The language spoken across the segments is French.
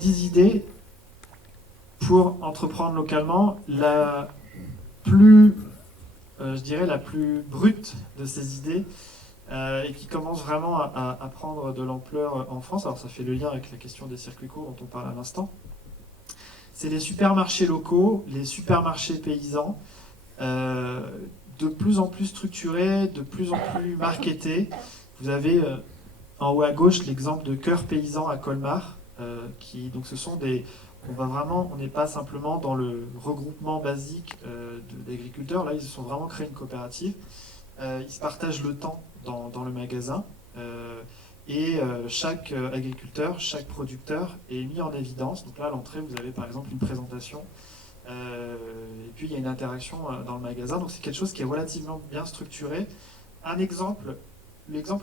10 idées pour entreprendre localement. La plus, je dirais, la plus brute de ces idées, et qui commence vraiment à prendre de l'ampleur en France. Alors ça fait le lien avec la question des circuits courts dont on parle à l'instant. C'est les supermarchés locaux, les supermarchés paysans, de plus en plus structurés, de plus en plus marketés. Vous avez en haut à gauche l'exemple de Cœur Paysan à Colmar, donc ce sont des... on n'est pas simplement dans le regroupement basique d'agriculteurs, là ils se sont vraiment créés une coopérative. Ils se partagent le temps dans le magasin, et chaque agriculteur, chaque producteur est mis en évidence. Donc là, à l'entrée, vous avez par exemple une présentation, et puis il y a une interaction dans le magasin. Donc c'est quelque chose qui est relativement bien structuré. L'exemple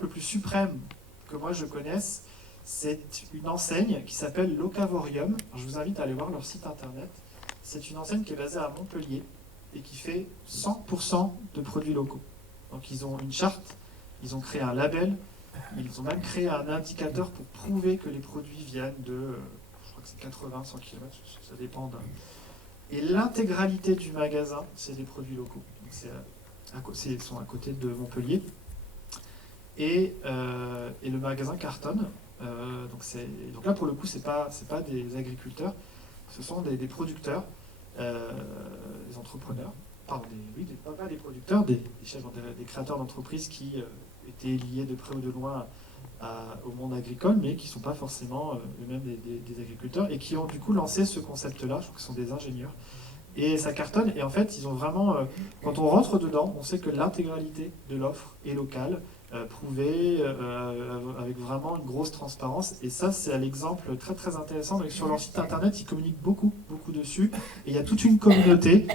le plus suprême que moi je connaisse, c'est une enseigne qui s'appelle Locavorium. Alors, je vous invite à aller voir leur site internet. C'est une enseigne qui est basée à Montpellier et qui fait 100% de produits locaux. Donc ils ont une charte, ils ont créé un label, ils ont même créé un indicateur pour prouver que les produits viennent de, je crois que c'est 80-100 km, ça dépend d'un... Et l'intégralité du magasin, c'est des produits locaux. Donc ils sont à côté de Montpellier. Et le magasin cartonne. Donc là, pour le coup, c'est pas des agriculteurs, ce sont des producteurs, des entrepreneurs, pas des producteurs, des chefs, des créateurs d'entreprises qui étaient liés de près ou de loin au monde agricole, mais qui ne sont pas forcément eux-mêmes des agriculteurs, et qui ont du coup lancé ce concept-là. Je crois que ce sont des ingénieurs. Et ça cartonne, et en fait, ils ont vraiment... quand on rentre dedans, on sait que l'intégralité de l'offre est locale, prouvée, avec vraiment une grosse transparence. Et ça, c'est l'exemple très très intéressant. Donc, sur leur site internet, ils communiquent beaucoup dessus. Et il y a toute une communauté.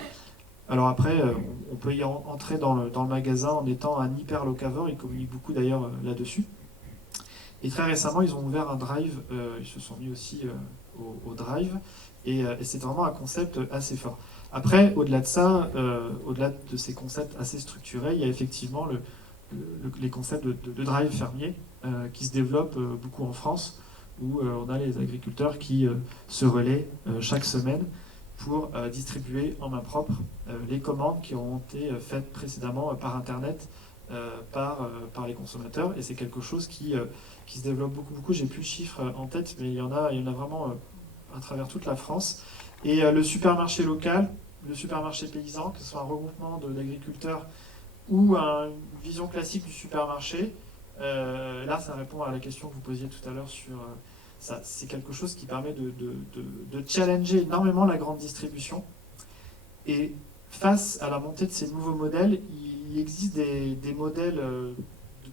Alors après, on peut y entrer dans le magasin en étant un hyper locavore. Ils communiquent beaucoup d'ailleurs là-dessus. Et très récemment, ils ont ouvert un drive. Ils se sont mis aussi au drive. Et c'est vraiment un concept assez fort. Après, au-delà de ça, au-delà de ces concepts assez structurés, il y a effectivement les concepts de drive fermier qui se développent beaucoup en France, où on a les agriculteurs qui se relaient chaque semaine pour distribuer en main propre les commandes qui ont été faites précédemment par Internet par les consommateurs. Et c'est quelque chose qui se développe beaucoup. J'ai plus le chiffre en tête, mais il y en a vraiment à travers toute la France. Et le supermarché local, le supermarché paysan, que ce soit un regroupement d'agriculteurs ou une vision classique du supermarché, là ça répond à la question que vous posiez tout à l'heure sur ça. C'est quelque chose qui permet de challenger énormément la grande distribution. Et face à la montée de ces nouveaux modèles, il existe des modèles de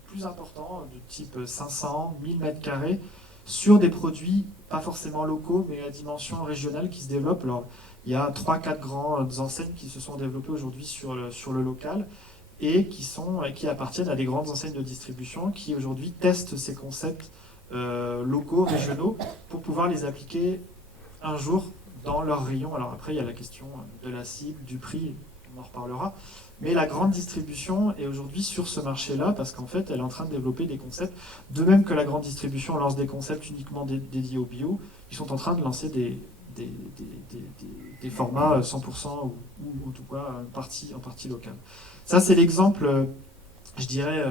plus importants, de type 500, 1000 m², sur des produits pas forcément locaux, mais à dimension régionale qui se développent. Alors, il y a 3-4 grandes enseignes qui se sont développées aujourd'hui sur le local, et qui appartiennent à des grandes enseignes de distribution qui aujourd'hui testent ces concepts locaux, régionaux, pour pouvoir les appliquer un jour dans leur rayon. Alors après, il y a la question de la cible, du prix, on en reparlera. Mais la grande distribution est aujourd'hui sur ce marché-là, parce qu'en fait, elle est en train de développer des concepts. De même que la grande distribution lance des concepts uniquement dédiés au bio, ils sont en train de lancer des formats 100% ou en tout cas en partie locale. Ça, c'est l'exemple, je dirais,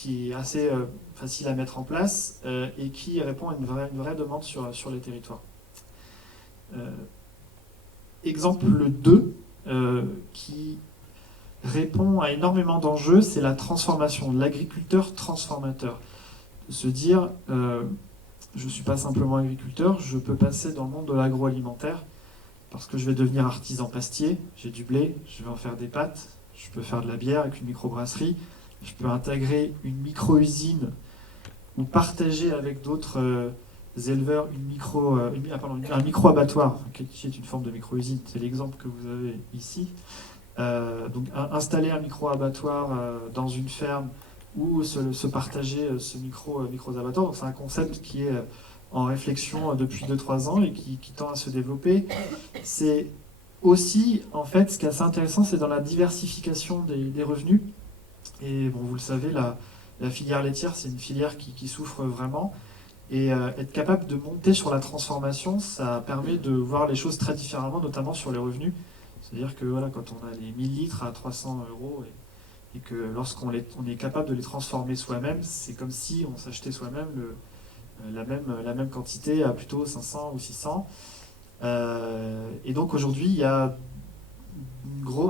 qui est assez facile à mettre en place et qui répond à une vraie demande sur les territoires. Exemple 2, qui répond à énormément d'enjeux, c'est la transformation, l'agriculteur transformateur. Se dire, je ne suis pas simplement agriculteur, je peux passer dans le monde de l'agroalimentaire parce que je vais devenir artisan pastier, j'ai du blé, je vais en faire des pâtes, je peux faire de la bière avec une microbrasserie, je peux intégrer une micro-usine ou partager avec d'autres éleveurs un micro-abattoir, qui est une forme de micro-usine, c'est l'exemple que vous avez ici. Donc installer un micro-abattoir dans une ferme ou se partager ce micro-abattoir. Donc c'est un concept qui est en réflexion depuis 2-3 ans et qui tend à se développer. C'est aussi, en fait, ce qui est assez intéressant, c'est dans la diversification des revenus. Et bon, vous le savez, la filière laitière, c'est une filière qui souffre vraiment. Et être capable de monter sur la transformation, ça permet de voir les choses très différemment, notamment sur les revenus. C'est-à-dire que voilà, quand on a les 1000 litres à 300 euros et que lorsqu'on on est capable de les transformer soi-même, c'est comme si on s'achetait soi-même la même quantité à plutôt 500 ou 600. Et donc aujourd'hui, il y a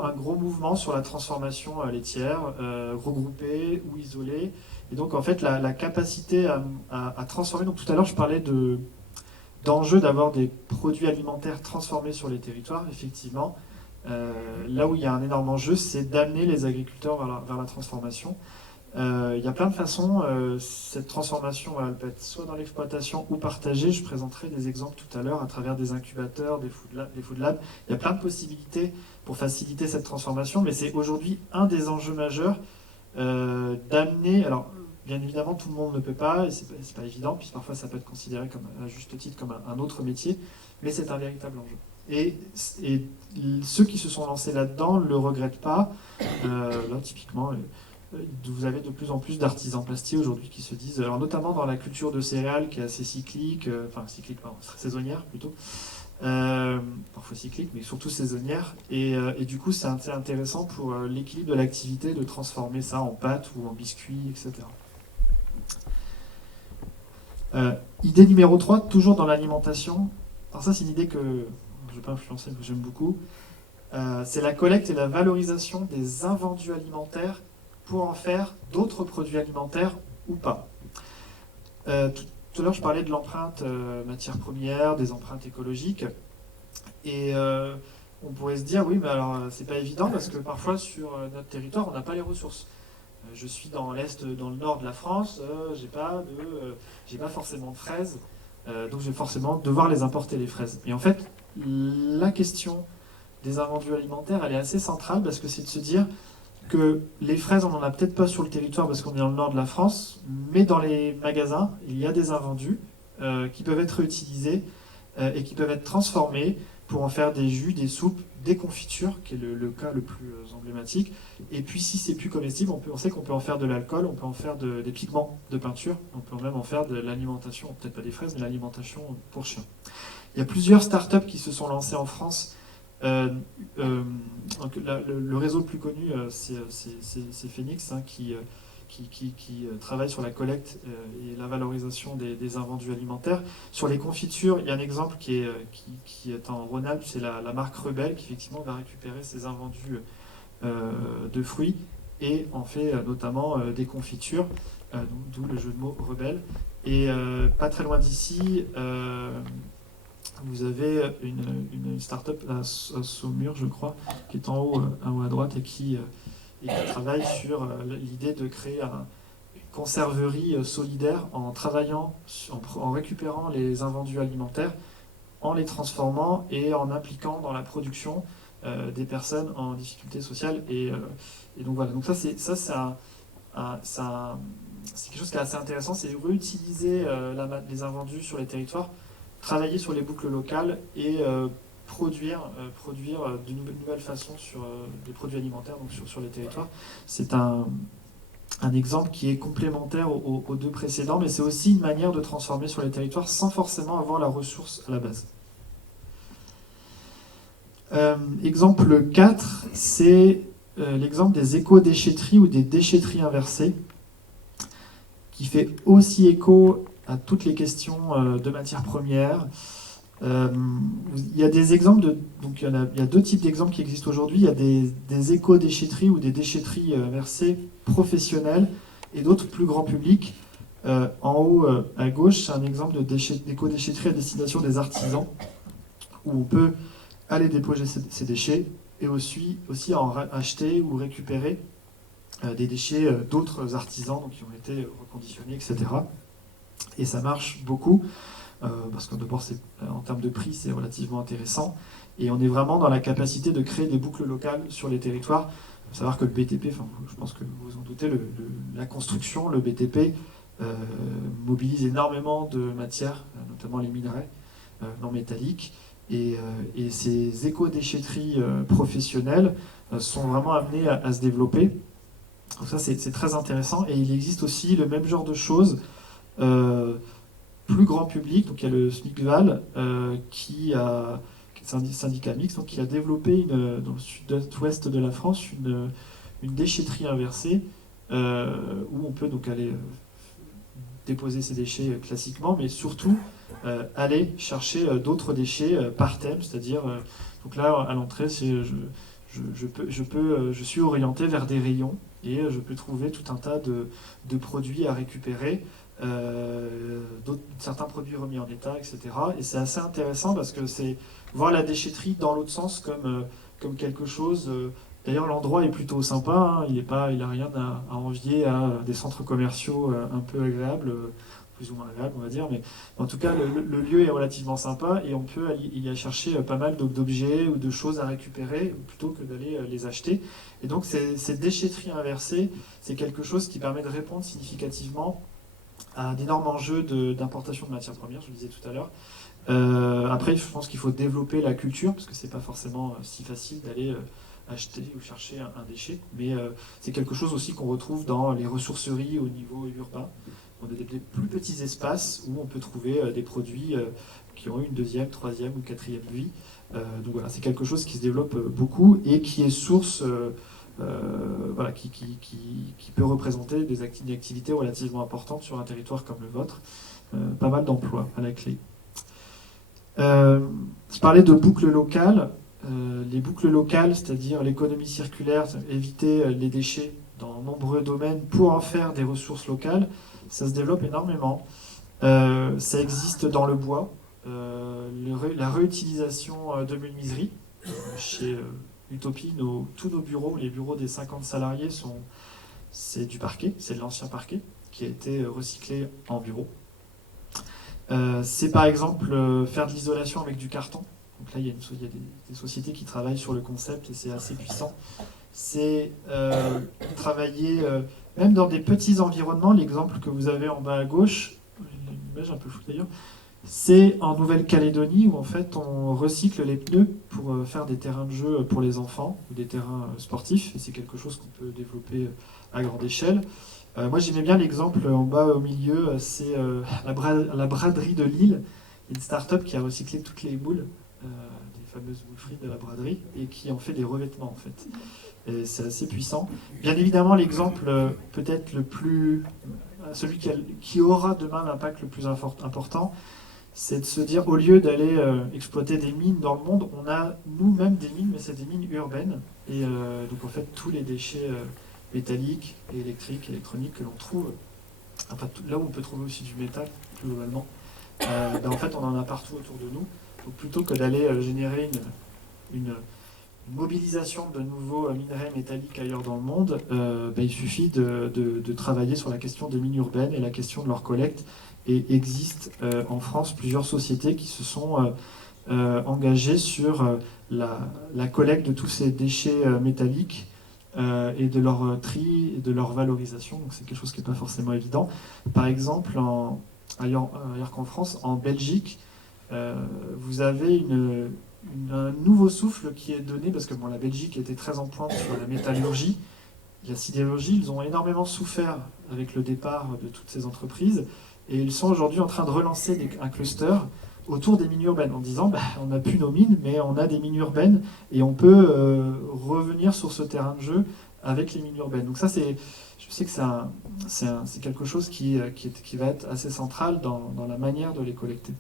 un gros mouvement sur la transformation laitière, regroupée ou isolée. Et donc en fait, la capacité à transformer, donc tout à l'heure je parlais d'enjeux d'avoir des produits alimentaires transformés sur les territoires, effectivement. Là où il y a un énorme enjeu, c'est d'amener les agriculteurs vers la transformation. Il y a plein de façons. Cette transformation, elle peut être soit dans l'exploitation ou partagée. Je présenterai des exemples tout à l'heure à travers des incubateurs, des food labs. Il y a plein de possibilités pour faciliter cette transformation, mais c'est aujourd'hui un des enjeux majeurs d'amener. Alors, bien évidemment, tout le monde ne peut pas, et c'est pas évident, puis parfois ça peut être considéré comme, à juste titre comme un autre métier, mais c'est un véritable enjeu. Et ceux qui se sont lancés là-dedans ne le regrettent pas. Là, typiquement, vous avez de plus en plus d'artisans plastiers aujourd'hui qui se disent, alors notamment dans la culture de céréales qui est assez cyclique, saisonnière plutôt, parfois cyclique, mais surtout saisonnière. Et du coup, c'est intéressant pour l'équilibre de l'activité de transformer ça en pâte ou en biscuit, etc. Idée numéro 3, toujours dans l'alimentation. Alors ça, c'est une idée que je ne vais pas influencer, que j'aime beaucoup. C'est la collecte et la valorisation des invendus alimentaires pour en faire d'autres produits alimentaires ou pas. Tout à l'heure, je parlais de l'empreinte matière première, des empreintes écologiques. Et on pourrait se dire, oui, mais alors c'est pas évident parce que parfois sur notre territoire, on n'a pas les ressources. Je suis dans l'est, dans le nord de la France, j'ai pas forcément de fraises, donc je vais forcément devoir les importer les fraises. Et en fait, la question des invendus alimentaires, elle est assez centrale parce que c'est de se dire que les fraises, on n'en a peut-être pas sur le territoire parce qu'on est dans le nord de la France, mais dans les magasins, il y a des invendus qui peuvent être réutilisés et qui peuvent être transformés pour en faire des jus, des soupes, des confitures, qui est le cas le plus emblématique. Et puis si c'est plus comestible, on sait qu'on peut en faire de l'alcool, on peut en faire des pigments de peinture, on peut même en faire de l'alimentation, peut-être pas des fraises, mais l'alimentation pour chiens. Il y a plusieurs startups qui se sont lancées en France. Le réseau le plus connu, c'est Phoenix, hein, qui travaille sur la collecte et la valorisation des invendus alimentaires. Sur les confitures, il y a un exemple qui est en Rhône-Alpes, c'est la marque Rebelle, qui effectivement va récupérer ses invendus de fruits et en fait notamment des confitures, d'où le jeu de mots Rebelle. Et pas très loin d'ici, vous avez une start-up à Saumur, je crois, qui est en haut à droite et qui travaille sur l'idée de créer une conserverie solidaire en travaillant, en récupérant les invendus alimentaires, en les transformant et en impliquant dans la production des personnes en difficulté sociale. Et donc voilà, donc c'est quelque chose qui est assez intéressant, c'est réutiliser les invendus sur les territoires, travailler sur les boucles locales et produire de nouvelles façons sur des produits alimentaires, donc sur les territoires. C'est un exemple qui est complémentaire aux deux précédents, mais c'est aussi une manière de transformer sur les territoires sans forcément avoir la ressource à la base. Exemple 4, c'est l'exemple des éco-déchetteries ou des déchetteries inversées, qui fait aussi écho à toutes les questions de matières premières. Il y a des exemples, donc il y a deux types d'exemples qui existent aujourd'hui. Il y a des éco-déchetteries ou des déchetteries inversées professionnelles et d'autres plus grand public. En haut à gauche, c'est un exemple d'éco-déchetterie à destination des artisans, où on peut aller déposer ces déchets et aussi en acheter ou récupérer des déchets d'autres artisans donc qui ont été reconditionnés, etc. Et ça marche beaucoup, parce que d'abord, en termes de prix, c'est relativement intéressant. Et on est vraiment dans la capacité de créer des boucles locales sur les territoires. Il faut savoir que le BTP, je pense que vous vous en doutez, la construction, le BTP, mobilise énormément de matières, notamment les minerais non métalliques. Et ces éco-déchetteries professionnelles sont vraiment amenées à se développer. Donc ça, c'est très intéressant. Et il existe aussi le même genre de choses plus grand public, donc il y a le SMICVAL qui est un syndicat mixte, donc qui a développé dans le sud-ouest de la France une déchetterie inversée où on peut donc aller déposer ses déchets classiquement, mais surtout aller chercher d'autres déchets par thème, c'est-à-dire donc là à l'entrée je suis orienté vers des rayons et je peux trouver tout un tas de produits à récupérer, certains produits remis en état, etc. Et c'est assez intéressant parce que c'est voir la déchetterie dans l'autre sens comme quelque chose. D'ailleurs, l'endroit est plutôt sympa, hein, il n'a rien à envier à des centres commerciaux un peu agréables, plus ou moins agréables, on va dire. Mais en tout cas, le lieu est relativement sympa et on peut y chercher pas mal d'objets ou de choses à récupérer plutôt que d'aller les acheter. Et donc, cette déchetterie inversée, c'est quelque chose qui permet de répondre significativement à d'énormes enjeux d'importation de matières premières, je le disais tout à l'heure. Après, je pense qu'il faut développer la culture, parce que c'est pas forcément si facile d'aller acheter ou chercher un déchet, mais c'est quelque chose aussi qu'on retrouve dans les ressourceries au niveau urbain. On a des plus petits espaces où on peut trouver des produits qui ont une deuxième, troisième ou quatrième vie. Donc voilà, c'est quelque chose qui se développe beaucoup et qui est source, voilà, qui peut représenter des activités relativement importantes sur un territoire comme le vôtre. Pas mal d'emplois à la clé. Je parlais de boucles locales. Les boucles locales, c'est-à-dire l'économie circulaire, éviter les déchets dans nombreux domaines pour en faire des ressources locales, ça se développe énormément. Ça existe dans le bois, la réutilisation de menuiserie. Chez Utopie, tous nos bureaux, les bureaux des 50 salariés, c'est du parquet, c'est de l'ancien parquet qui a été recyclé en bureau. C'est par exemple faire de l'isolation avec du carton. Donc là, il y a des sociétés qui travaillent sur le concept et c'est assez puissant. C'est travailler même dans des petits environnements. L'exemple que vous avez en bas à gauche, une image un peu floue d'ailleurs, c'est en Nouvelle-Calédonie où en fait on recycle les pneus pour faire des terrains de jeu pour les enfants ou des terrains sportifs. Et c'est quelque chose qu'on peut développer à grande échelle. Moi j'aimais bien l'exemple en bas au milieu, c'est la braderie de Lille, une start-up qui a recyclé toutes les moules des fameuses moules frites de la braderie et qui en fait des revêtements en fait. Et c'est assez puissant. Bien évidemment l'exemple peut-être celui qui aura demain l'impact le plus important, c'est de se dire au lieu d'aller exploiter des mines dans le monde, on a nous-mêmes des mines, mais c'est des mines urbaines. Et donc en fait tous les déchets métalliques, électriques, électroniques que l'on trouve, enfin, là où on peut trouver aussi du métal plus globalement, en fait on en a partout autour de nous. Donc plutôt que d'aller générer une mobilisation de nouveaux minerais métalliques ailleurs dans le monde, il suffit de travailler sur la question des mines urbaines et la question de leur collecte. Et existe en France plusieurs sociétés qui se sont engagées sur la collecte de tous ces déchets métalliques et de leur tri et de leur valorisation. Donc c'est quelque chose qui n'est pas forcément évident. Par exemple, ailleurs qu'en France, en Belgique, vous avez un nouveau souffle qui est donné, parce que bon, la Belgique était très en pointe sur la métallurgie, la sidérurgie, ils ont énormément souffert avec le départ de toutes ces entreprises, et ils sont aujourd'hui en train de relancer un cluster autour des mines urbaines, en disant on n'a plus nos mines, mais on a des mines urbaines, et on peut revenir sur ce terrain de jeu avec les mines urbaines. Donc ça, je sais que c'est quelque chose qui va être assez central dans la manière de les collecter.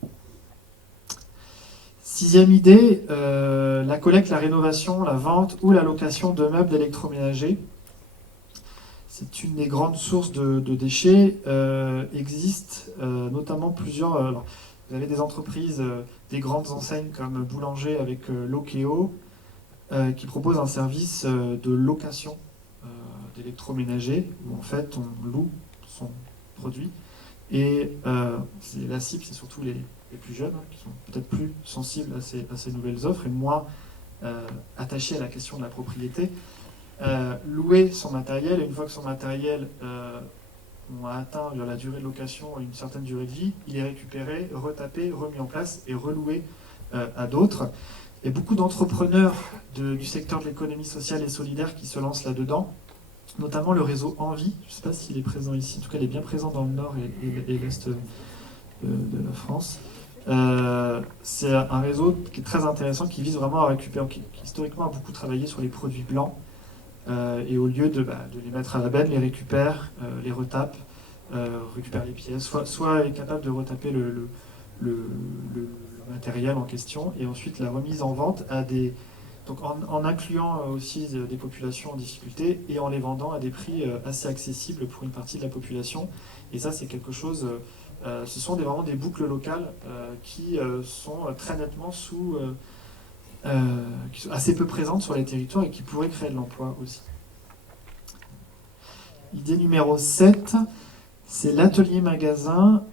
Sixième idée, la collecte, la rénovation, la vente ou la location de meubles d'électroménager. C'est une des grandes sources de déchets. Existe notamment plusieurs... alors, vous avez des entreprises, des grandes enseignes comme Boulanger avec Lokeo, qui proposent un service de location d'électroménager, où en fait on loue son produit. Et la cible, c'est surtout les plus jeunes, qui sont peut-être plus sensibles à ces nouvelles offres et moins attachés à la question de la propriété. Louer son matériel, et une fois que son matériel a atteint la durée de location une certaine durée de vie, il est récupéré, retapé, remis en place et reloué à d'autres. Il y a beaucoup d'entrepreneurs du secteur de l'économie sociale et solidaire qui se lancent là-dedans, notamment le réseau Envie. Je ne sais pas s'il est présent ici, en tout cas il est bien présent dans le nord et l'est de la France. C'est un réseau qui est très intéressant, qui vise vraiment à récupérer, qui historiquement a beaucoup travaillé sur les produits blancs, et au lieu de les mettre à la benne, les récupère, les retape, récupère les pièces, soit est capable de retaper le matériel en question, et ensuite la remise en vente à des... Donc en incluant aussi des populations en difficulté et en les vendant à des prix assez accessibles pour une partie de la population. Et ça, c'est quelque chose... ce sont vraiment des boucles locales qui sont très nettement qui sont assez peu présentes sur les territoires et qui pourraient créer de l'emploi aussi. Idée numéro 7, c'est l'atelier magasin,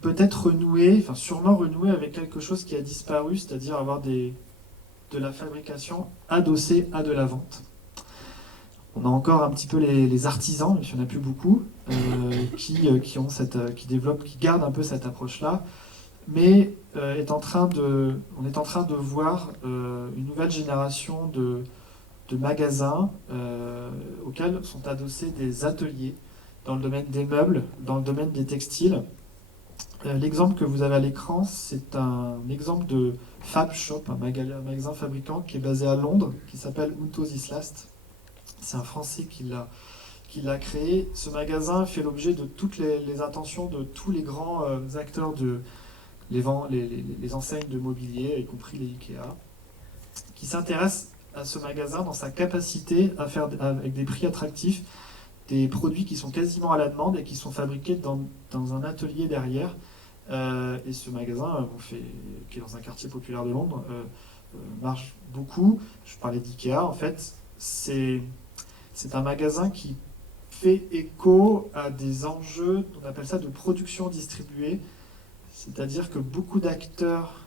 peut-être renouer, enfin sûrement renouer avec quelque chose qui a disparu, c'est-à-dire avoir de la fabrication adossée à de la vente. On a encore un petit peu les artisans, mais il n'y en a plus beaucoup, qui gardent un peu cette approche-là, mais on est en train de voir une nouvelle génération de magasins auxquels sont adossés des ateliers dans le domaine des meubles, dans le domaine des textiles. L'exemple que vous avez à l'écran, c'est un exemple de Fab Shop, un magasin fabricant qui est basé à Londres, qui s'appelle Unto This Last. C'est un Français qui l'a créé. Ce magasin fait l'objet de toutes les attentions de tous les grands acteurs les enseignes de mobilier, y compris les Ikea, qui s'intéressent à ce magasin dans sa capacité à faire, avec des prix attractifs, des produits qui sont quasiment à la demande et qui sont fabriqués dans un atelier derrière. Et ce magasin, qui est dans un quartier populaire de Londres, marche beaucoup. Je parlais d'IKEA, en fait, c'est un magasin qui fait écho à des enjeux, on appelle ça de production distribuée, c'est-à-dire que beaucoup d'acteurs,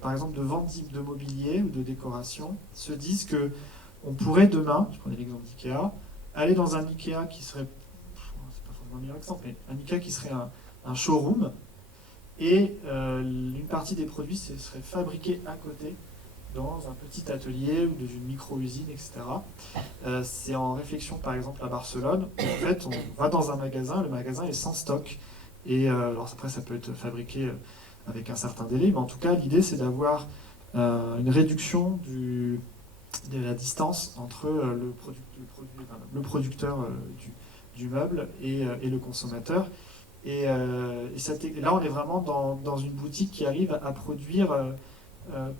par exemple de vente de mobilier ou de décoration, se disent que on pourrait demain, je prenais l'exemple d'IKEA, aller dans un IKEA qui serait, c'est pas forcément un meilleur exemple, mais un IKEA qui serait un showroom, et une partie des produits serait fabriquée à côté, dans un petit atelier ou dans une micro-usine, etc. C'est en réflexion, par exemple, à Barcelone. En fait, on va dans un magasin, le magasin est sans stock. Et alors après, ça peut être fabriqué avec un certain délai, mais en tout cas, l'idée, c'est d'avoir une réduction de la distance entre le producteur du meuble et le consommateur. Et là, on est vraiment dans une boutique qui arrive à produire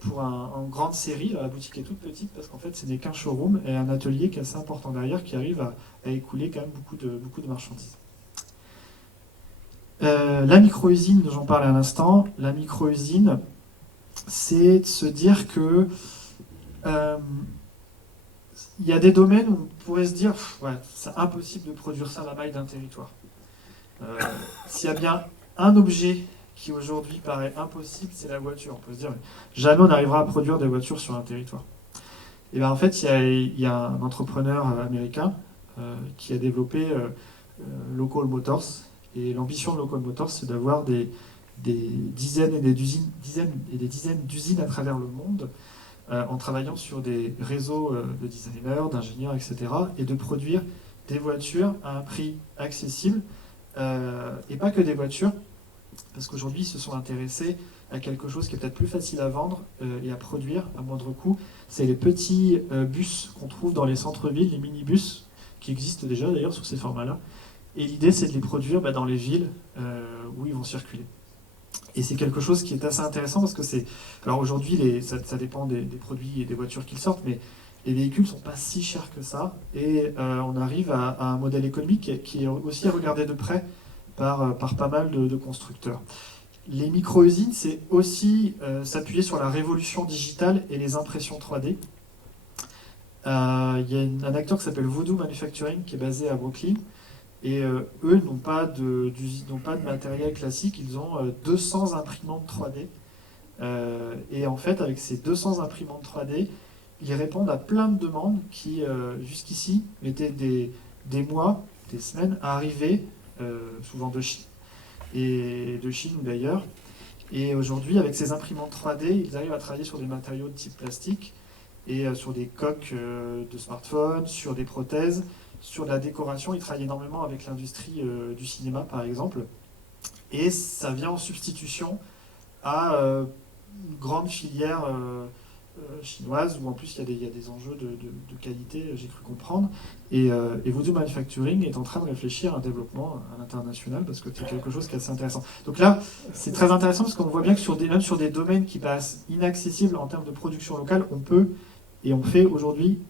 pour en grande série. La boutique est toute petite parce qu'en fait, ce n'est qu'un showroom et un atelier qui est assez important derrière qui arrive à écouler quand même beaucoup de marchandises. La micro-usine dont j'en parlais à l'instant, la micro-usine, c'est de se dire que il y a des domaines où on pourrait se dire ouais, c'est impossible de produire ça à la maille d'un territoire. S'il y a bien un objet qui aujourd'hui paraît impossible, c'est la voiture. On peut se dire jamais on n'arrivera à produire des voitures sur un territoire. Et bien en fait, il y a un entrepreneur américain qui a développé Local Motors. Et l'ambition de Local Motors, c'est d'avoir des dizaines et des dizaines d'usines à travers le monde en travaillant sur des réseaux de designers, d'ingénieurs, etc. et de produire des voitures à un prix accessible. Et pas que des voitures, parce qu'aujourd'hui ils se sont intéressés à quelque chose qui est peut-être plus facile à vendre et à produire à moindre coût. C'est les petits bus qu'on trouve dans les centres-villes, les minibus, qui existent déjà d'ailleurs sous ces formats-là. Et l'idée, c'est de les produire dans les villes où ils vont circuler. Et c'est quelque chose qui est assez intéressant parce que c'est... Alors aujourd'hui, ça dépend des produits et des voitures qu'ils sortent, mais les véhicules ne sont pas si chers que ça. Et on arrive à un modèle économique qui est aussi regardé de près par pas mal de constructeurs. Les micro-usines, c'est aussi s'appuyer sur la révolution digitale et les impressions 3D. Il y a un acteur qui s'appelle Voodoo Manufacturing qui est basé à Brooklyn. Et eux n'ont pas de matériel classique, ils ont 200 imprimantes 3D. Et en fait, avec ces 200 imprimantes 3D, ils répondent à plein de demandes qui, jusqu'ici, mettaient des mois, des semaines à arriver, souvent de Chine, ou d'ailleurs. Et aujourd'hui, avec ces imprimantes 3D, ils arrivent à travailler sur des matériaux de type plastique et sur des coques de smartphones, sur des prothèses. Sur la décoration, ils travaillent énormément avec l'industrie du cinéma, par exemple. et ça vient en substitution à une grande filière chinoise, où en plus il y a des enjeux de qualité, j'ai cru comprendre. Et Voodoo Manufacturing est en train de réfléchir à un développement à l'international, parce que c'est quelque chose qui est assez intéressant. Donc là, c'est très intéressant, parce qu'on voit bien que même sur des domaines qui paraissent inaccessibles en termes de production locale, on peut et on fait aujourd'hui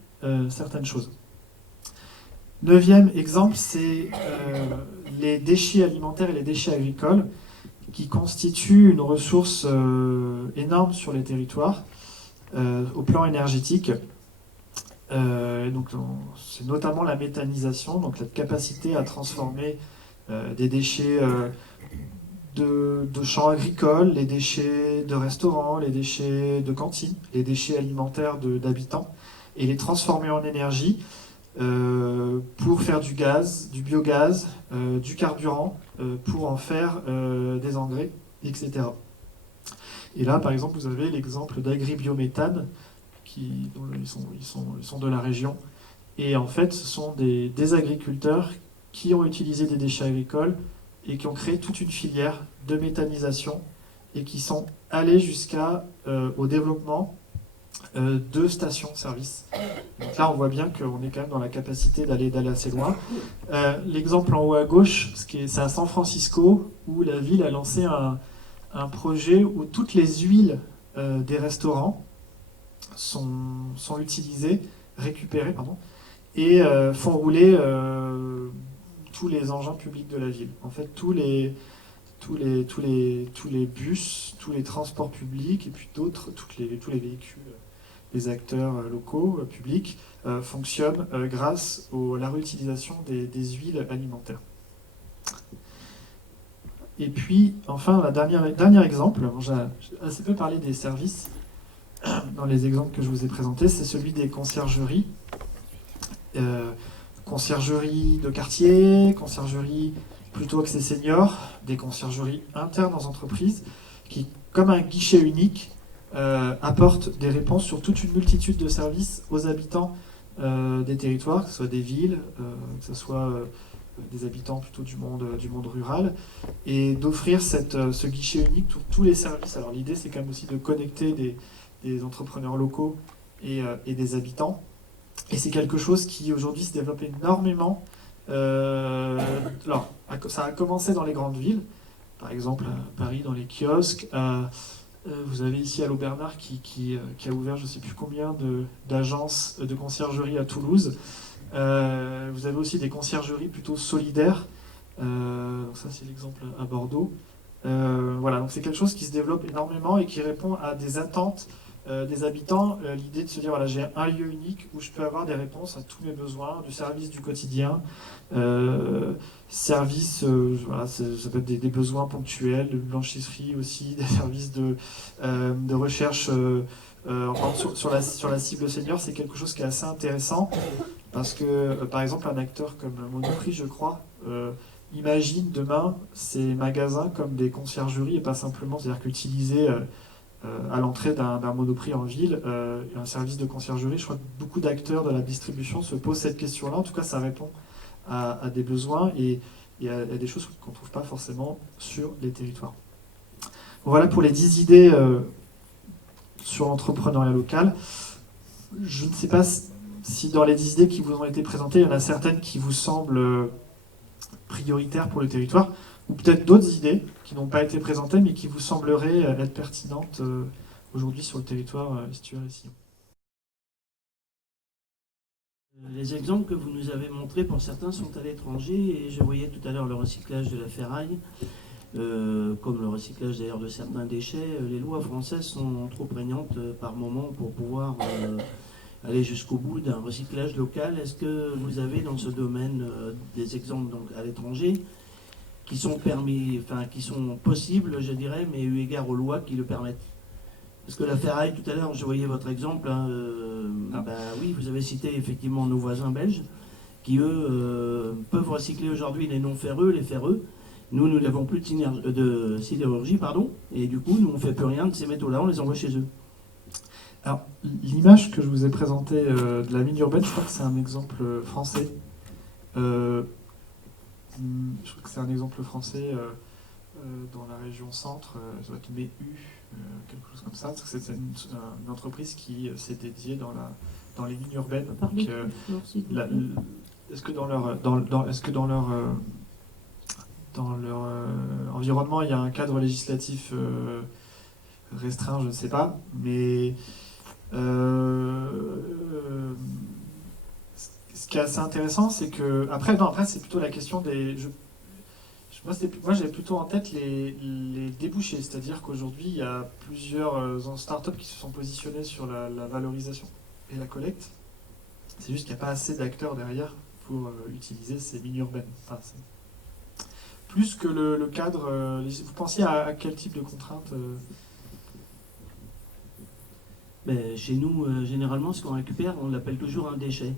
certaines choses. Neuvième exemple, c'est les déchets alimentaires et les déchets agricoles, qui constituent une ressource énorme sur les territoires, au plan énergétique. Donc, c'est notamment la méthanisation, donc la capacité à transformer des déchets de champs agricoles, les déchets de restaurants, les déchets de cantines, les déchets alimentaires d'habitants, et les transformer en énergie pour faire du gaz, du biogaz, du carburant, pour en faire des engrais, etc. Et là, par exemple, vous avez l'exemple d'agribiométhane, dont ils sont de la région. Et en fait, ce sont des agriculteurs qui ont utilisé des déchets agricoles et qui ont créé toute une filière de méthanisation et qui sont allés jusqu'à au développement de stations-service. Donc là, on voit bien qu'on est quand même dans la capacité d'aller assez loin. L'exemple en haut à gauche, c'est à San Francisco, où la ville a lancé un projet où toutes les huiles des restaurants sont utilisées, récupérées, pardon, et font rouler tous les engins publics de la ville. En fait, tous les bus, tous les transports publics, et puis d'autres, tous les véhicules, les acteurs locaux, publics, fonctionnent grâce à la réutilisation des huiles alimentaires. Et puis, enfin, dernier exemple, j'ai assez peu parlé des services dans les exemples que je vous ai présentés, c'est celui des conciergeries. Conciergeries de quartier, conciergeries plutôt axées seniors, des conciergeries internes aux entreprises, qui, comme un guichet unique, apportent des réponses sur toute une multitude de services aux habitants des territoires, que ce soit des villes, que ce soit des habitants plutôt du monde rural, et d'offrir ce guichet unique pour tous les services. Alors l'idée, c'est quand même aussi de connecter des entrepreneurs locaux et des habitants. Et c'est quelque chose qui aujourd'hui se développe énormément. Alors, ça a commencé dans les grandes villes, par exemple à Paris dans les kiosques. Vous avez ici Allo Bernard qui a ouvert je ne sais plus combien d'agences de conciergerie à Toulouse. Vous avez aussi des conciergeries plutôt solidaires. Donc ça c'est l'exemple à Bordeaux. Voilà, donc c'est quelque chose qui se développe énormément et qui répond à des attentes des habitants. L'idée de se dire, voilà, j'ai un lieu unique où je peux avoir des réponses à tous mes besoins, du service du quotidien, service, voilà, ça peut être des besoins ponctuels, de blanchisserie aussi, des services de recherche. Sur la cible senior, c'est quelque chose qui est assez intéressant parce que, par exemple, un acteur comme Monoprix, je crois, imagine demain ces magasins comme des conciergeries et pas simplement, c'est-à-dire qu'utiliser à l'entrée d'un Monoprix en ville, un service de conciergerie. Je crois que beaucoup d'acteurs de la distribution se posent cette question-là. En tout cas, ça répond à des besoins et à des choses qu'on ne trouve pas forcément sur les territoires. Voilà pour les 10 idées sur l'entrepreneuriat local. Je ne sais pas si dans les 10 idées qui vous ont été présentées, il y en a certaines qui vous semblent prioritaires pour le territoire, ou peut-être d'autres idées qui n'ont pas été présentées, mais qui vous sembleraient être pertinentes aujourd'hui sur le territoire estuaire ici. Les exemples que vous nous avez montrés, pour certains, sont à l'étranger, et je voyais tout à l'heure le recyclage de la ferraille, comme le recyclage d'ailleurs de certains déchets. Les lois françaises sont trop prégnantes par moment pour pouvoir aller jusqu'au bout d'un recyclage local. Est-ce que vous avez dans ce domaine des exemples donc, à l'étranger qui sont qui sont possibles, je dirais, mais eu égard aux lois qui le permettent? Parce que la ferraille, tout à l'heure, je voyais votre exemple. Hein, oui, vous avez cité effectivement nos voisins belges, qui eux peuvent recycler aujourd'hui les non-ferreux, les ferreux. Nous n'avons plus de sidérurgie, pardon, et du coup, nous on ne fait plus rien de ces métaux-là, on les envoie chez eux. Alors, l'image que je vous ai présentée de la mine urbaine, je crois que c'est un exemple français. Je crois que c'est un exemple français. dans la région centre, ça doit être Méhu, quelque chose comme ça, parce que c'est une entreprise qui s'est dédiée dans les lignes urbaines. Donc, est-ce que dans leur environnement, il y a un cadre législatif restreint, je ne sais pas, mais ce qui est assez intéressant, c'est que après c'est plutôt la question des. Moi, j'avais plutôt en tête les débouchés, c'est-à-dire qu'aujourd'hui, il y a plusieurs startups qui se sont positionnées sur la valorisation et la collecte. C'est juste qu'il n'y a pas assez d'acteurs derrière pour utiliser ces lignes urbaines. Enfin, plus que le cadre. Vous pensiez à quel type de contraintes Chez nous, généralement, ce qu'on récupère, on l'appelle toujours un déchet.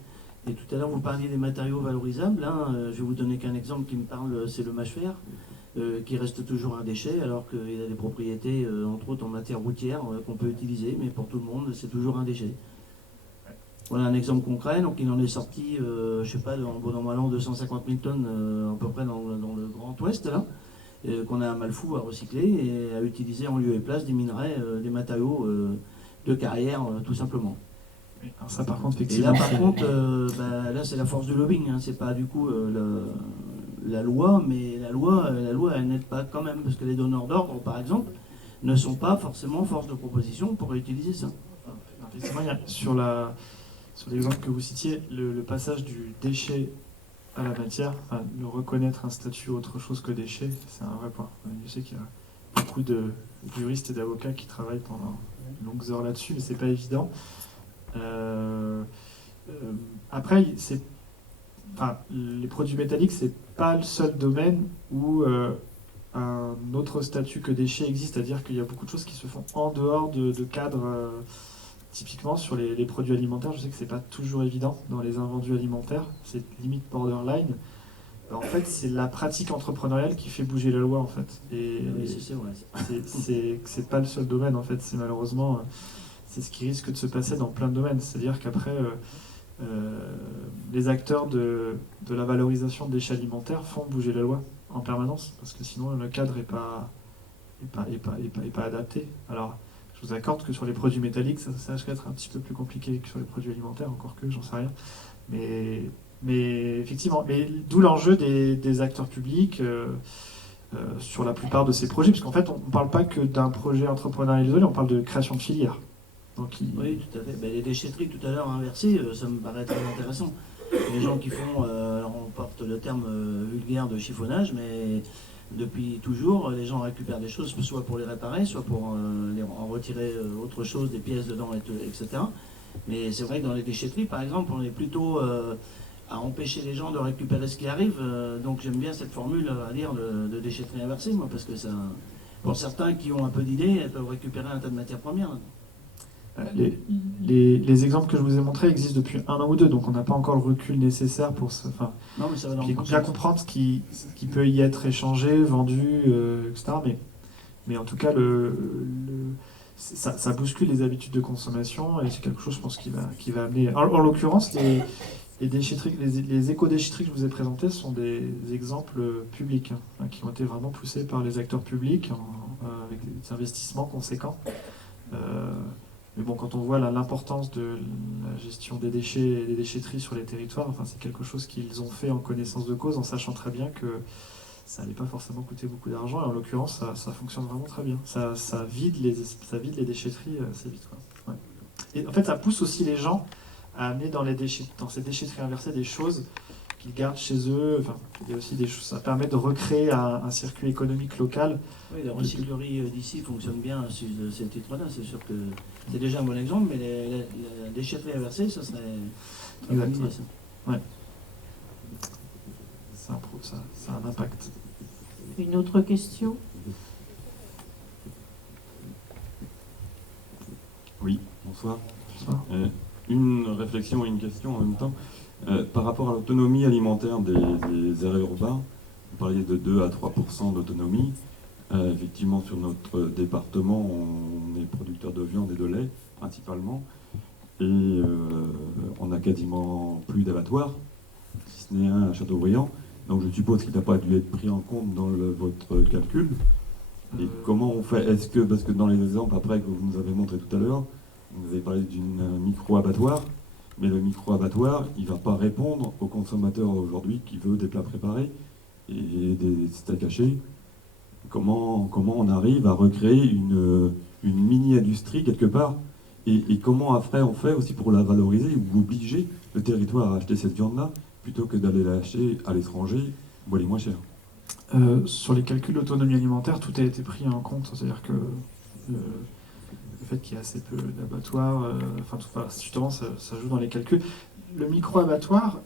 Et tout à l'heure, vous parliez des matériaux valorisables. Hein, je vais vous donner qu'un exemple qui me parle, c'est le mâche-fer, qui reste toujours un déchet, alors qu'il a des propriétés, entre autres en matière routière, qu'on peut utiliser, mais pour tout le monde, c'est toujours un déchet. Voilà un exemple concret. Donc, il en est sorti, je ne sais pas, en bon an mal an, 250 000 tonnes, à peu près dans le Grand Ouest, là, qu'on a un mal fou à recycler et à utiliser en lieu et place des minerais, des matériaux de carrière, tout simplement. Alors ça, par contre, Et effectivement. là, par contre, là, c'est la force du lobbying. Hein. C'est pas du coup la loi, mais la loi, elle n'aide pas quand même, parce que les donneurs d'ordre, par exemple, ne sont pas forcément force de proposition pour utiliser ça. Effectivement, sur l'exemple que vous citiez, le passage du déchet à la matière, enfin, le reconnaître un statut autre chose que déchet, c'est un vrai point. Je sais qu'il y a beaucoup de juristes et d'avocats qui travaillent pendant de longues heures là-dessus, mais c'est pas évident. Après, les produits métalliques, c'est pas le seul domaine où un autre statut que déchet existe, c'est-à-dire qu'il y a beaucoup de choses qui se font en dehors de cadres. Typiquement sur les produits alimentaires, je sais que c'est pas toujours évident dans les invendus alimentaires, c'est limite borderline. En fait, c'est la pratique entrepreneuriale qui fait bouger la loi en fait. Et Oui, c'est vrai. c'est pas le seul domaine en fait, c'est malheureusement c'est ce qui risque de se passer dans plein de domaines. C'est-à-dire qu'après, les acteurs de la valorisation de déchets alimentaires font bouger la loi en permanence, parce que sinon le cadre est pas adapté. Alors, je vous accorde que sur les produits métalliques, ça risque d'être un petit peu plus compliqué que sur les produits alimentaires, encore que j'en sais rien. Mais effectivement, d'où l'enjeu des acteurs publics sur la plupart de ces projets, puisqu'en fait, on ne parle pas que d'un projet entrepreneurial isolé, on parle de création de filières. Donc, Oui, tout à fait. Les déchetteries tout à l'heure inversées, ça me paraît très intéressant. Les gens qui font, alors on porte le terme vulgaire de chiffonnage, mais depuis toujours, les gens récupèrent des choses, soit pour les réparer, soit pour en retirer autre chose, des pièces dedans, etc. Mais c'est vrai que dans les déchetteries, par exemple, on est plutôt à empêcher les gens de récupérer ce qui arrive. Donc j'aime bien cette formule à dire de déchetterie inversée, moi, parce que ça, pour certains qui ont un peu d'idées, elles peuvent récupérer un tas de matières premières. Les exemples que je vous ai montrés existent depuis 1 an ou 2, donc on n'a pas encore le recul nécessaire pour non, mais ça va dans bien comprendre ce qui peut y être échangé, vendu, etc. Mais en tout cas, ça bouscule les habitudes de consommation et c'est quelque chose, je pense, qui va amener. En l'occurrence, les déchetteries, les éco-déchetteries que je vous ai présentées sont des exemples publics qui ont été vraiment poussés par les acteurs publics avec des investissements conséquents. Mais bon, quand on voit l'importance de la gestion des déchets et des déchetteries sur les territoires, c'est quelque chose qu'ils ont fait en connaissance de cause, en sachant très bien que ça n'allait pas forcément coûter beaucoup d'argent. Et en l'occurrence, ça fonctionne vraiment très bien. Ça vide les déchetteries assez vite. Ouais. Et en fait, ça pousse aussi les gens à amener dans ces déchetteries inversées des choses qu'ils gardent chez eux. Il y a aussi des choses. Ça permet de recréer un circuit économique local. Oui, la recyclerie d'ici fonctionne bien sur ces titres-là. C'est sûr que c'est déjà un bon exemple, mais la déchetterie inversée, ça serait très bonne idée, ça. Ouais. Ça a un impact. Une autre question? Oui, bonsoir. Bonsoir. Une réflexion et une question en même temps. Par rapport à l'autonomie alimentaire des aires urbains, vous parliez de 2 à 3% d'autonomie. Effectivement, sur notre département, on est producteur de viande et de lait, principalement. Et on n'a quasiment plus d'abattoirs, si ce n'est un à Châteaubriand. Donc je suppose qu'il n'a pas dû être pris en compte dans votre calcul. Et comment on fait? Est-ce que, parce que dans les exemples après que vous nous avez montré tout à l'heure, vous avez parlé d'une micro-abattoir, mais le micro-abattoir, il ne va pas répondre au consommateur aujourd'hui qui veut des plats préparés et des steaks hachés. Comment on arrive à recréer une mini-industrie quelque part, et comment après on fait aussi pour la valoriser ou obliger le territoire à acheter cette viande-là plutôt que d'aller l'acheter à l'étranger où elle est moins chère? Sur les calculs d'autonomie alimentaire, tout a été pris en compte. C'est-à-dire que le fait qu'il y ait assez peu d'abattoirs, justement, ça joue dans les calculs. Le micro-abattoir,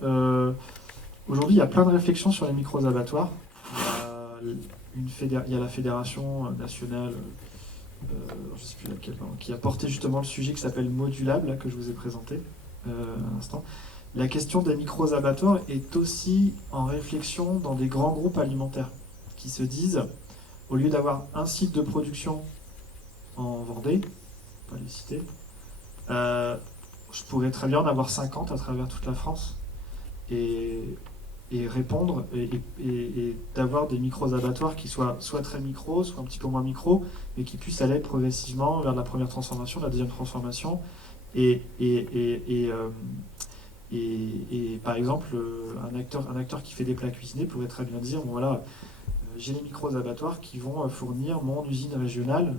aujourd'hui, il y a plein de réflexions sur les micro-abattoirs. Il y a la fédération nationale, je ne sais plus laquelle, qui a porté justement le sujet qui s'appelle Modulable, là, que je vous ai présenté à l'instant. La question des micro-abattoirs est aussi en réflexion dans des grands groupes alimentaires qui se disent, au lieu d'avoir un site de production en Vendée, pas les citer, je pourrais très bien en avoir 50 à travers toute la France et répondre et d'avoir des micro-abattoirs qui soient soit très micro, soit un petit peu moins micro, mais qui puissent aller progressivement vers la première transformation, la deuxième transformation et par exemple, un acteur qui fait des plats cuisinés pourrait très bien dire, bon voilà, j'ai les micro-abattoirs qui vont fournir mon usine régionale.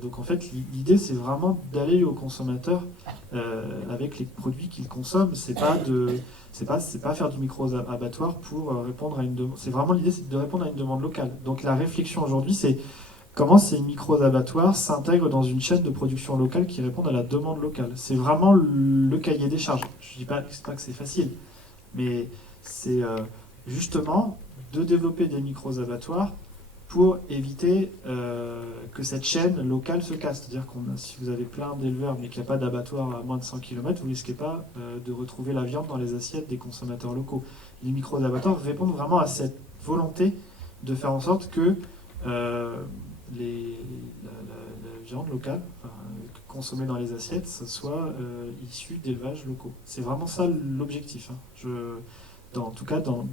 Donc en fait, l'idée c'est vraiment d'aller au consommateur avec les produits qu'il consomme. C'est pas faire du micro-abattoir pour répondre à une demande. C'est vraiment l'idée, c'est de répondre à une demande locale. Donc la réflexion aujourd'hui, c'est comment ces micro-abattoirs s'intègrent dans une chaîne de production locale qui répond à la demande locale. C'est vraiment le cahier des charges. Je ne dis pas que c'est facile, mais c'est justement de développer des micro-abattoirs pour éviter que cette chaîne locale se casse. C'est-à-dire que si vous avez plein d'éleveurs mais qu'il n'y a pas d'abattoir à moins de 100 km, vous ne risquez pas de retrouver la viande dans les assiettes des consommateurs locaux. Les micro-abattoirs répondent vraiment à cette volonté de faire en sorte que la viande locale consommée dans les assiettes, ce soit issu d'élevages locaux. C'est vraiment ça l'objectif. En tout cas, dans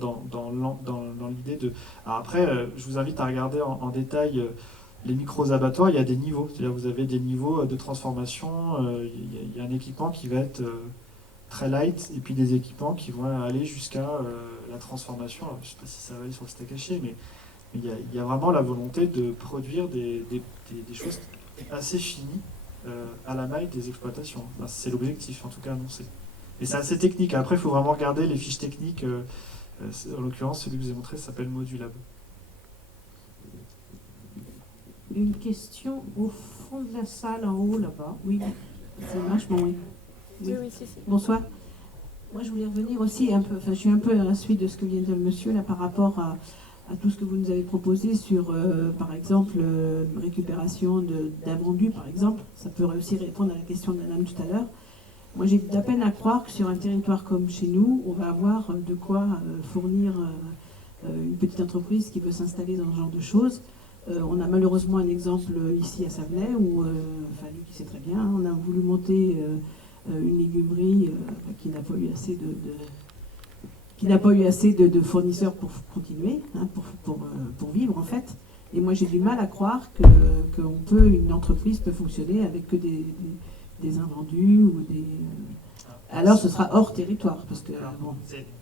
l'idée de... Alors après, je vous invite à regarder en détail les micro-abattoirs. Il y a des niveaux. C'est-à-dire vous avez des niveaux de transformation. Il y a un équipement qui va être très light, et puis des équipements qui vont aller jusqu'à la transformation. Alors, je ne sais pas si ça va aller sur le steak haché, mais il y a vraiment la volonté de produire des choses assez finies à la maille des exploitations. Enfin, c'est l'objectif, en tout cas annoncé. Et c'est assez technique. Après, il faut vraiment regarder les fiches techniques. En l'occurrence, celui que je vous ai montré s'appelle Modulable. Une question au fond de la salle, en haut, là-bas. Oui, ça marche, bon, oui. Oui, si. Bonsoir. Moi, je voulais revenir aussi un peu, je suis un peu à la suite de ce que vient de dire le monsieur, là, par rapport à tout ce que vous nous avez proposé sur, par exemple, récupération d'invendus, par exemple. Ça peut aussi répondre à la question de la dame tout à l'heure. Moi, j'ai de la peine à croire que sur un territoire comme chez nous, on va avoir de quoi fournir une petite entreprise qui veut s'installer dans ce genre de choses. On a malheureusement un exemple ici à Savenay où, lui qui sait très bien, on a voulu monter une légumerie qui n'a pas eu assez de fournisseurs pour continuer, pour vivre en fait. Et moi, j'ai du mal à croire qu'une entreprise peut fonctionner avec que des invendus ou des... Alors ce sera hors territoire. Parce que,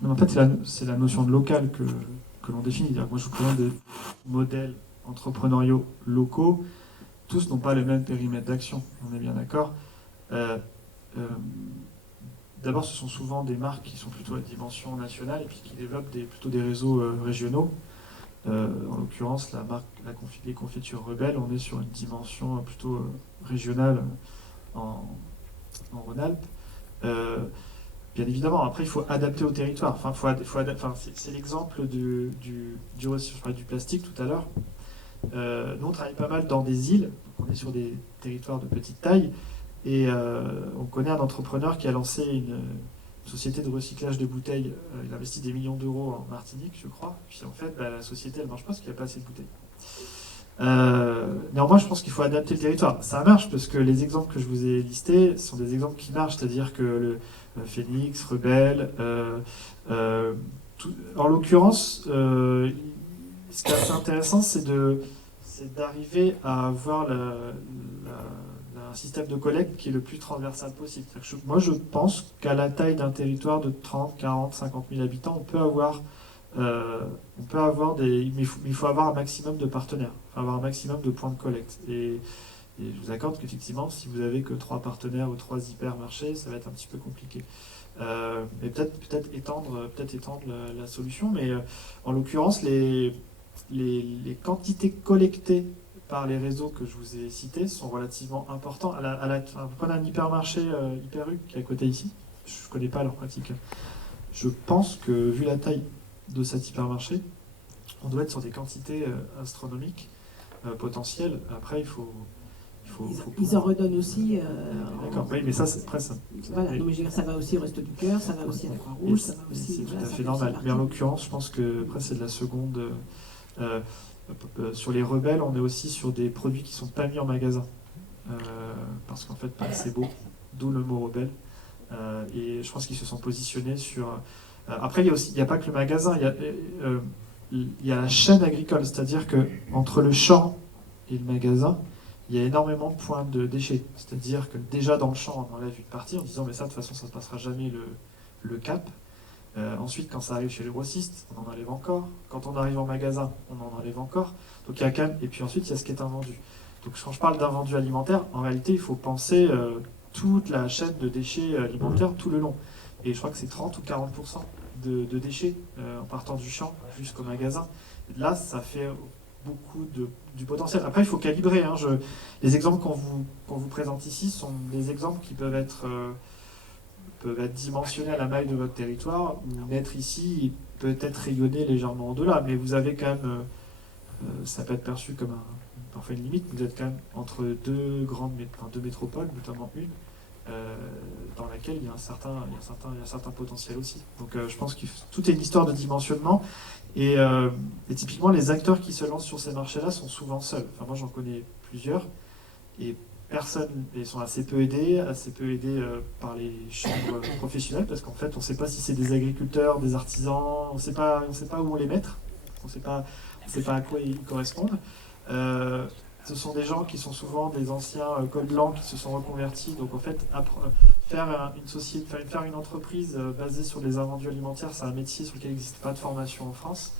En fait, c'est la notion de local que l'on définit. Moi, je vous présente des modèles entrepreneuriaux locaux. Tous n'ont pas le même périmètre d'action, on est bien d'accord. D'abord, ce sont souvent des marques qui sont plutôt à dimension nationale et puis qui développent plutôt des réseaux régionaux. En l'occurrence, les confitures Rebelle, on est sur une dimension plutôt régionale en Rhône-Alpes. Bien évidemment, après, il faut adapter au territoire. C'est l'exemple du recyclage. Je parlais du plastique tout à l'heure. Nous, on travaille pas mal dans des îles. On est sur des territoires de petite taille. Et on connaît un entrepreneur qui a lancé une société de recyclage de bouteilles. Il a investi des millions d'euros en Martinique, je crois. Puis en fait, la société, elle ne marche pas parce qu'il n'y a pas assez de bouteilles. Néanmoins, je pense qu'il faut adapter le territoire. Ça marche parce que les exemples que je vous ai listés sont des exemples qui marchent, c'est-à-dire que le Phoenix, Rebelle, En l'occurrence, ce qui est assez intéressant, c'est d'arriver à avoir un système de collecte qui est le plus transversal possible. Moi, je pense qu'à la taille d'un territoire de 30, 40, 50 000 habitants, on peut avoir mais il faut avoir un maximum de partenaires, il faut avoir un maximum de points de collecte. Et je vous accorde qu'effectivement, si vous n'avez que 3 partenaires ou 3 hypermarchés, ça va être un petit peu compliqué. Mais peut-être étendre la solution, mais en l'occurrence, les quantités collectées par les réseaux que je vous ai cités sont relativement importants. Vous prenez un hypermarché Hyper U qui est à côté ici, je ne connais pas leur pratique. Je pense que, vu la taille de cet hypermarché, on doit être sur des quantités astronomiques potentielles. Après, ils en redonnent aussi. D'accord, oui, mais ça, c'est après ça. Voilà, Oui. mais je veux dire, ça va aussi au Resto du Cœur, ça va aussi à la Croix-Rouge, ça va aussi. C'est tout voilà, à ça fait fait normal. aussi Mais en partie. l'occurrence, je pense que après, c'est de la seconde. Sur les rebelles, on est aussi sur des produits qui ne sont pas mis en magasin. Parce qu'en fait, c'est beau, d'où le mot rebelle. Et je pense qu'ils se sont positionnés sur. Après, il n'y a pas que le magasin, il y a la chaîne agricole, c'est-à-dire qu'entre le champ et le magasin, il y a énormément de points de déchets. C'est-à-dire que déjà dans le champ, on enlève une partie en disant mais ça, de toute façon, ça ne passera jamais le cap. Ensuite, quand ça arrive chez le grossiste, on en enlève encore. Quand on arrive en magasin, on en enlève encore. Donc il y a quand même. Et puis ensuite, il y a ce qui est invendu. Donc quand je parle d'invendu alimentaire, en réalité, il faut penser toute la chaîne de déchets alimentaires tout le long. Et je crois que c'est 30 ou 40% de déchets en partant du champ jusqu'au magasin. Là, ça fait beaucoup du potentiel. Après, il faut calibrer. Les exemples qu'on vous présente ici sont des exemples qui peuvent être dimensionnés à la maille de votre territoire, ou naître ici et peut-être rayonner légèrement au-delà. Mais vous avez quand même, ça peut être perçu comme parfois une limite, vous êtes quand même entre deux métropoles, notamment une, dans laquelle il y a un certain potentiel aussi. Donc je pense que tout est une histoire de dimensionnement. Et typiquement, les acteurs qui se lancent sur ces marchés-là sont souvent seuls. Enfin, moi, j'en connais plusieurs. Et ils sont assez peu aidés par les chambres professionnelles, parce qu'en fait, on ne sait pas si c'est des agriculteurs, des artisans, on ne sait pas où on les mettre, on ne sait pas à quoi ils correspondent. Ce sont des gens qui sont souvent des anciens cols blancs qui se sont reconvertis. Donc en fait, faire une entreprise basée sur les invendus alimentaires, c'est un métier sur lequel il n'existe pas de formation en France.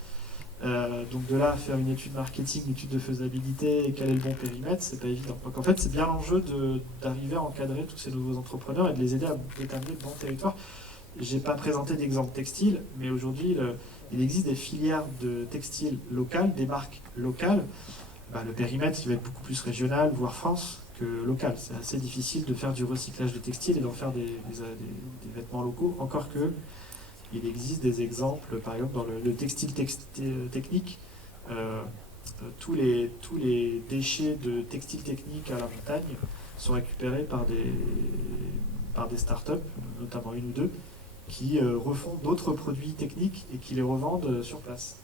Donc de là à faire une étude marketing, une étude de faisabilité, et quel est le bon périmètre, c'est pas évident. Donc en fait, c'est bien l'enjeu d'arriver à encadrer tous ces nouveaux entrepreneurs et de les aider à déterminer le bon territoire. J'ai pas présenté d'exemple textile, mais aujourd'hui, il existe des filières de textile locales, des marques locales. Le périmètre, il va être beaucoup plus régional, voire France, que local. C'est assez difficile de faire du recyclage de textile et d'en faire des vêtements locaux, encore que il existe des exemples, par exemple dans le textile technique, tous les déchets de textile technique à la montagne sont récupérés par des startups, notamment une ou deux, qui refont d'autres produits techniques et qui les revendent sur place.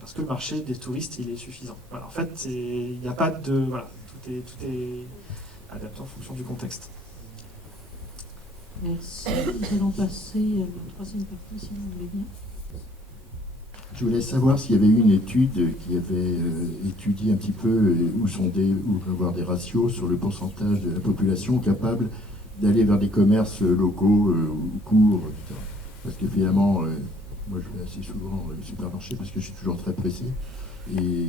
Parce que le marché des touristes, il est suffisant. Voilà, en fait, il n'y a pas de... Voilà, tout est adapté en fonction du contexte. Merci. Nous allons passer à la troisième partie, si vous voulez bien. Je voulais savoir s'il y avait eu une étude qui avait étudié un petit peu ou avoir des ratios sur le pourcentage de la population capable d'aller vers des commerces locaux ou courts, etc. Parce que finalement, moi je vais assez souvent au supermarché parce que je suis toujours très pressé et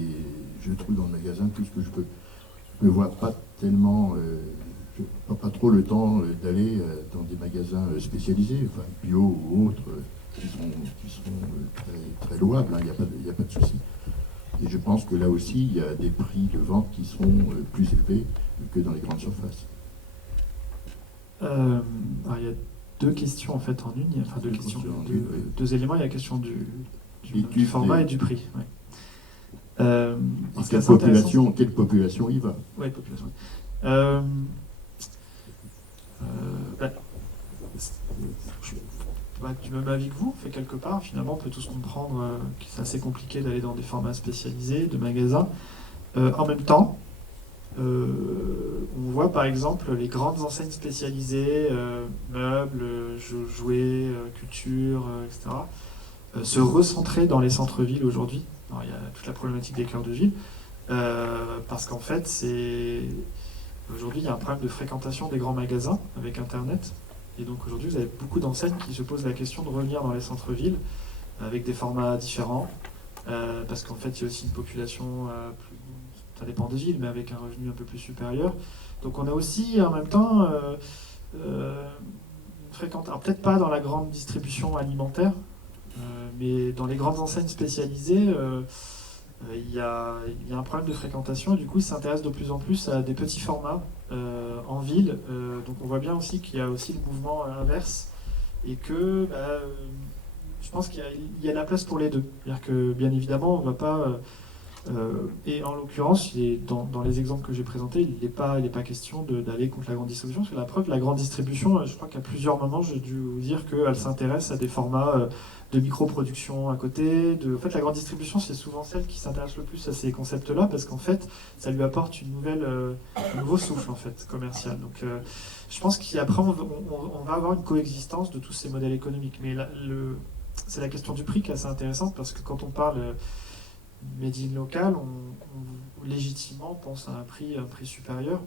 je trouve dans le magasin tout ce que je peux. Je ne vois pas tellement, je n'ai pas trop le temps d'aller dans des magasins spécialisés, enfin bio ou autres, qui sont très, très louables, il n'y a pas de souci. Et je pense que là aussi, il y a des prix de vente qui sont plus élevés que dans les grandes surfaces. Alors, il y a deux questions en fait en une, enfin deux éléments, il y a la question du format et du prix. Ouais. Quelle population y va? Oui, population. Du même avis que vous, fait quelque part, finalement, on peut tous comprendre que c'est assez compliqué d'aller dans des formats spécialisés, de magasins. En même temps, on voit par exemple les grandes enseignes spécialisées, meubles, jouets, culture, etc., se recentrer dans les centres-villes aujourd'hui. Alors, il y a toute la problématique des cœurs de ville, parce qu'en fait, aujourd'hui, il y a un problème de fréquentation des grands magasins avec Internet. Et donc aujourd'hui, vous avez beaucoup d'enseignes qui se posent la question de revenir dans les centres-villes avec des formats différents, parce qu'en fait, il y a aussi une population, ça dépend des villes, mais avec un revenu un peu plus supérieur. Donc on a aussi, en même temps, alors peut-être pas dans la grande distribution alimentaire, mais dans les grandes enseignes spécialisées, il y a un problème de fréquentation, et du coup, ils s'intéressent de plus en plus à des petits formats en ville. Donc on voit bien aussi qu'il y a aussi le mouvement inverse, et que je pense qu'il y a la place pour les deux. C'est-à-dire que, bien évidemment, on ne va pas... et en l'occurrence, dans les exemples que j'ai présentés, il n'est pas question d'aller contre la grande distribution. Parce que la preuve, la grande distribution, je crois qu'à plusieurs moments, j'ai dû vous dire qu'elle s'intéresse à des formats de micro-production à côté. En fait, la grande distribution, c'est souvent celle qui s'intéresse le plus à ces concepts-là, parce qu'en fait, ça lui apporte un nouveau souffle en fait, commercial. Donc, je pense qu'après, on va avoir une coexistence de tous ces modèles économiques. Mais c'est la question du prix qui est assez intéressante, parce que quand on parle made in local, on légitimement pense à un prix supérieur,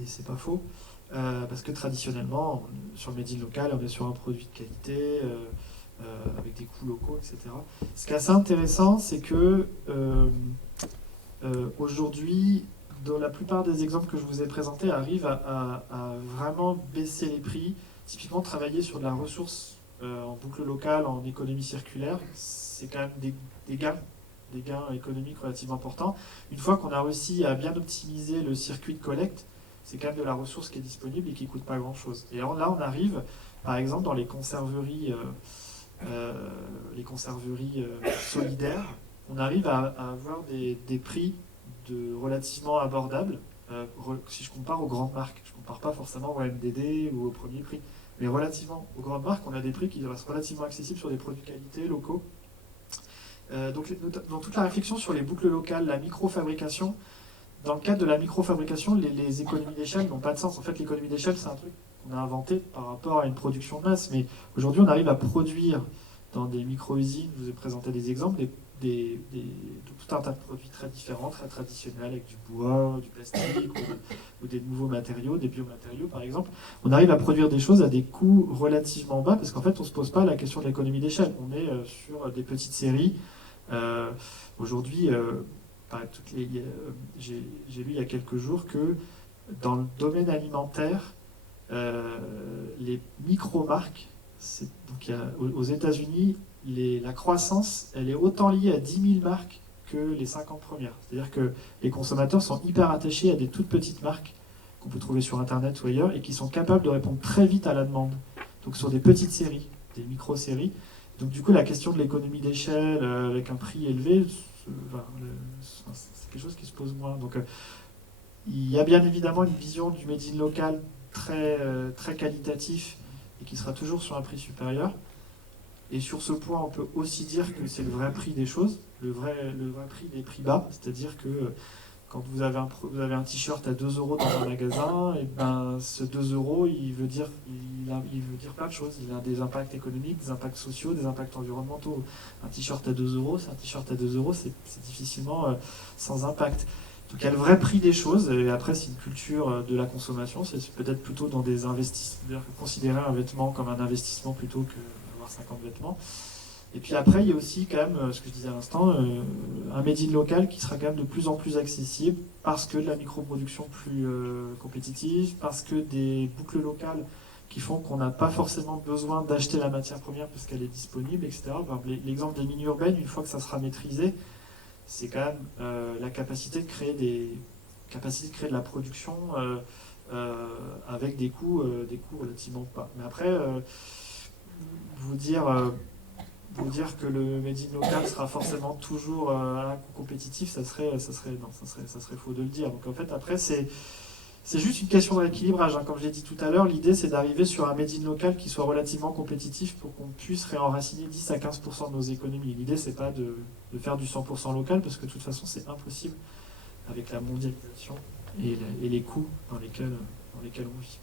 et c'est pas faux, parce que traditionnellement, sur le made in local, on est sur un produit de qualité, avec des coûts locaux, etc. Ce qui est assez intéressant, c'est que aujourd'hui, dans la plupart des exemples que je vous ai présentés, arrivent à vraiment baisser les prix, typiquement travailler sur de la ressource en boucle locale, en économie circulaire, c'est quand même des gains économiques relativement importants. Une fois qu'on a réussi à bien optimiser le circuit de collecte, c'est quand même de la ressource qui est disponible et qui ne coûte pas grand-chose. Et alors là, on arrive, par exemple, dans les conserveries solidaires, on arrive à avoir des prix relativement abordables, si je compare aux grandes marques. Je ne compare pas forcément au MDD ou au Premier Prix, mais relativement aux grandes marques, on a des prix qui restent relativement accessibles sur des produits de qualité locaux. Donc, dans toute la réflexion sur les boucles locales, la microfabrication, dans le cadre de la microfabrication, les économies d'échelle n'ont pas de sens. En fait, l'économie d'échelle, c'est un truc qu'on a inventé par rapport à une production de masse. Mais aujourd'hui, on arrive à produire dans des micro-usines, je vous ai présenté des exemples, de tout un tas de produits très différents, très traditionnels, avec du bois, du plastique, ou des nouveaux matériaux, des biomatériaux par exemple. On arrive à produire des choses à des coûts relativement bas, parce qu'en fait, on ne se pose pas la question de l'économie d'échelle. On est sur des petites séries. Aujourd'hui, j'ai lu il y a quelques jours que dans le domaine alimentaire, les micro-marques, aux États-Unis, la croissance, elle est autant liée à 10 000 marques que les 50 premières. C'est-à-dire que les consommateurs sont hyper attachés à des toutes petites marques qu'on peut trouver sur Internet ou ailleurs, et qui sont capables de répondre très vite à la demande. Donc sur des petites séries, des micro-séries. Donc du coup, la question de l'économie d'échelle avec un prix élevé, c'est quelque chose qui se pose moins. Donc il y a bien évidemment une vision du made in local très, très qualitatif, et qui sera toujours sur un prix supérieur. Et sur ce point, on peut aussi dire que c'est le vrai prix des choses, le vrai prix des prix bas. C'est-à-dire que quand vous avez un t-shirt à 2 € dans un magasin, et ben ce 2 €, il veut dire plein de choses. Il a des impacts économiques, des impacts sociaux, des impacts environnementaux. Un t-shirt à 2 €, c'est un t-shirt à 2 €, c'est difficilement sans impact. Donc il y a le vrai prix des choses, et après c'est une culture de la consommation, c'est peut-être plutôt dans des investissements, considérer un vêtement comme un investissement plutôt que d'avoir 50 vêtements. Et puis après, il y a aussi quand même, ce que je disais à l'instant, un made in local qui sera quand même de plus en plus accessible, parce que de la microproduction plus compétitive, parce que des boucles locales qui font qu'on n'a pas forcément besoin d'acheter la matière première parce qu'elle est disponible, etc. L'exemple des mini-urbaines, une fois que ça sera maîtrisé, c'est quand même la capacité de créer de la production avec des coûts relativement bas. Mais après, vous dire que le made in local sera forcément toujours à un coût compétitif, ça serait faux de le dire. Donc en fait, après, c'est juste une question de rééquilibrage. Comme je l'ai dit tout à l'heure, l'idée c'est d'arriver sur un made in local qui soit relativement compétitif pour qu'on puisse réenraciner 10 à 15% de nos économies. L'idée c'est pas de faire du 100% local, parce que de toute façon c'est impossible avec la mondialisation et les coûts dans lesquels on vit.